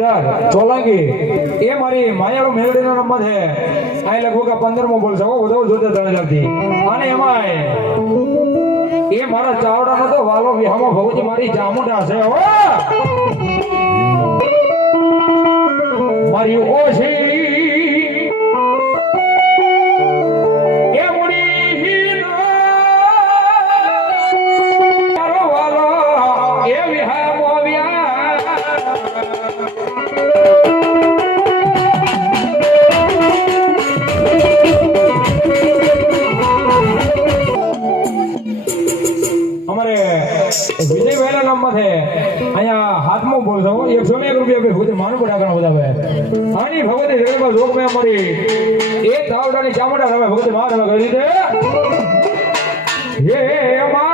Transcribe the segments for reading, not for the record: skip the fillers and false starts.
18 સોલંકી એ મારી માયાળુ મેલડીનો નંબર છે આ લગભગ 15મો બોલ છે બધો જોતે તળેલાથી અને એમાં એ મારા ચાવડાનો તો વાલો વિહામો ભગવતી મારી ચામુંડા છે હો મારી ઓછી વિજયભાઈ નામ છે અહીંયા હાથમાં બોલશો 101 રૂપિયા ભગવતી માનું પડા ઘણા બધા આની ભગવતી જગતમાં લોક મેં અમારી એક તાવડાની ચામડા રમે ભગવતી માં રમે કરી દે હે માં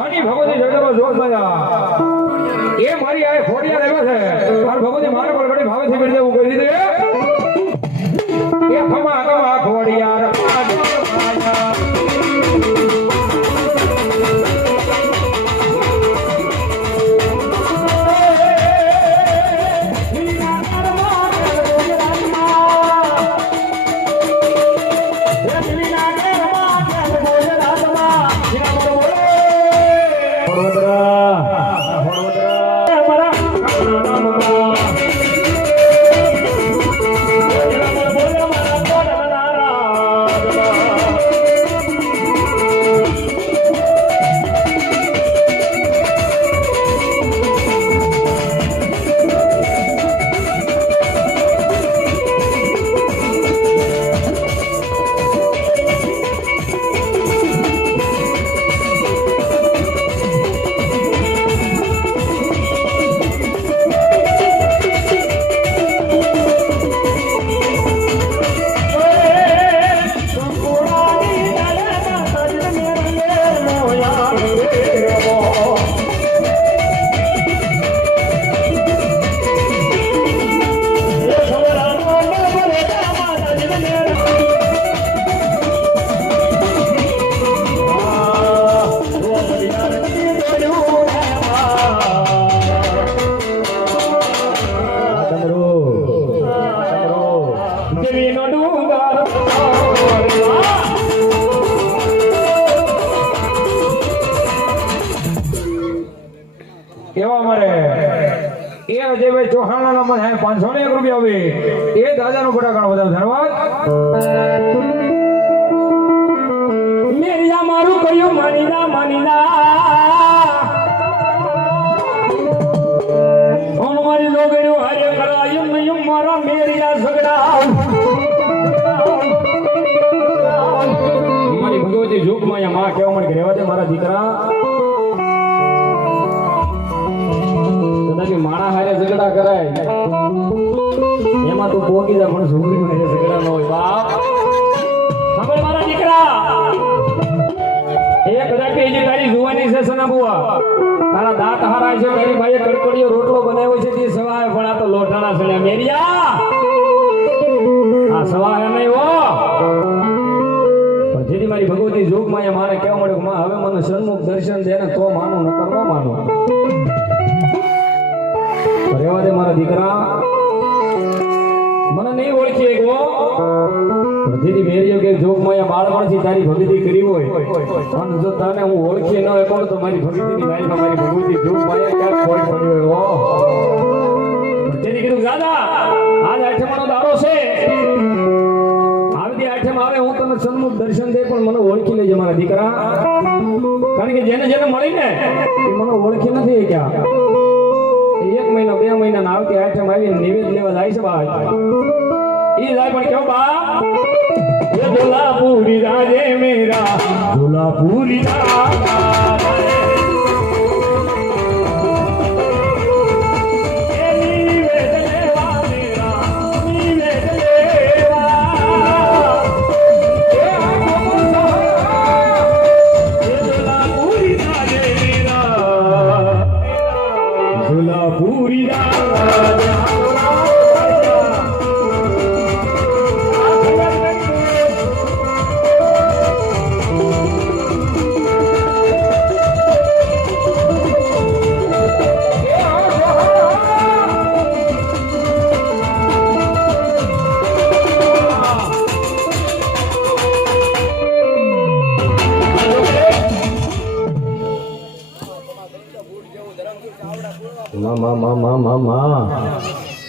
આની ભગવતી જગતમાં જોશ મજા એ મારી આ ખોડિયા લેવા છે પણ ભગવતી મારા પર ઘડી ભાવે થી કરી દેવું કરી દે એ ખમા ખમા ખોડિયાર અજયભાઈ ચૌહાણના નંબર છે 501 રૂપિયા આવે એ દાદાનો ફટાકડો બધા ધન્યવાદ મેરિયા મારું કયો માનીના ઓન મારી લોગેરો હારે કરાયું નયું મારા મેરિયા ઝગડા પછી માણા હારે ઝઘડા કરાય એમાં તું પોકી જા પણ છોકરી હારે ઝઘડા ન હોય બાપ સાંભળ મારા દીકરા એ કદાચ જે તારી જુવાની છે સના બુઆ તારા દાંત હારા છે તારી ભાઈએ કડકડીયો રોટલો બનાવ્યો છે તે સવાય પણ આ તો લોટાના સળ્યા મેરિયા આ સવાય નહીં હો પણ જેથી મારી ભગવતી જોગમાં એ મારે કહેવા મળ્યું કે માં હવે મને સન્મુખ દર્શન દે ને તો માનું નકર ન માનું રહેવા દે મારા દીકરા મને નહીં ઓળખી ગો જેથી મેરીઓ કે જોગમાં બાળપણથી તારી ભગવતી કરી હોય અને જો તને હું ઓળખી ન હોય તો મારી ભગવતીની લાઈફમાં મારી ભગવતી જોગમાં ક્યાંક ખોટ પડ્યો હોય જેથી કીધું દાદા આજ આઠમનો દાડો છે આવતી આઠમ આવે હું તને સન્મુખ દર્શન દે પણ મને ઓળખી લેજે મારા દીકરા કારણ કે જેને જેને મળી ને એ મને ઓળખી નથી ક્યાં 1 મહિનો 2 મહિના આવતી આઠમ આવીને નિવેદ લેવા જાય છે બા ઈ જાય પણ કેવો બા ये झोलापुरी राजे मेरा झोलापुरी झोलापुरी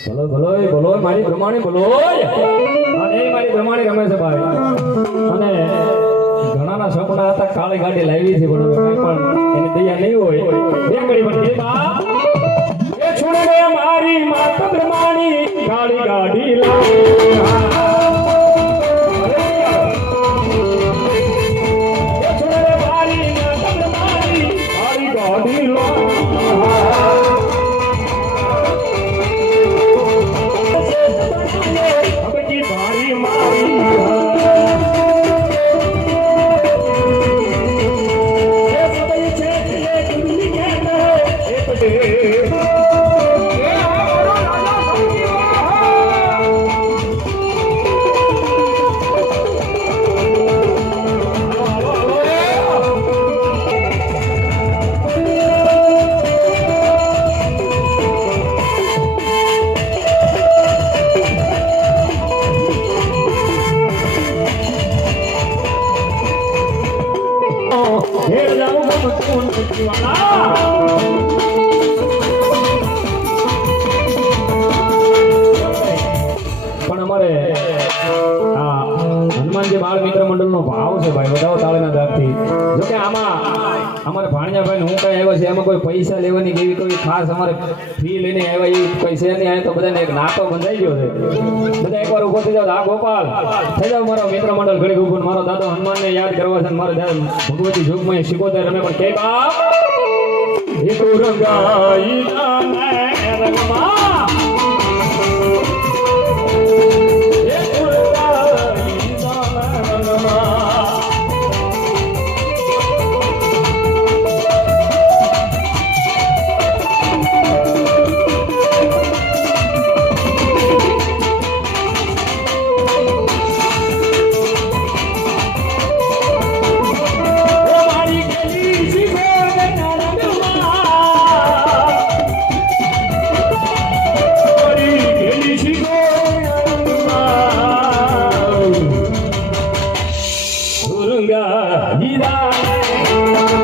બોલો બોલો બોલો મારી પ્રમાણે બોલો અને મારી પ્રમાણે રમે છે ભાઈ અને ઘણાના સપના હતા કાળી ગાડી લાવી છે પણ એની દયા નહીં હોય એક ઘડી પણ એ બાપ એ છોડે ગયા મારી માતા પ્રમાણી કાળી ગાડી લાવી પણ અમારે હનુમાનજી બાળ મિત્ર મંડળ નો ભાવ છે ભાઈ વધાવો તાળીના દાબથી જોકે આમાં અમારે ભાણિયાભાઈ હું કઈ આવ્યા છે એમાં કોઈ પૈસા લેવાની કેવી કોઈ ખાસ અમારે ફી લઈને આવ્યા એ પૈસા નહીં આવે તો બધાને એક નાતો બંધાઈ ગયો છે બધા એકવાર ઉભો થઈ જાવ આ ગોપાલ થઈ જાવ મારો મિત્ર મંડળ ઘડી ઉભો મારો દાદો હનુમાનને યાદ કરવા છે મારો ભગવતી જોગમાં શીખોતર રમે પણ કે બાપ એ તો રંગાઈ રંગમાં હીરા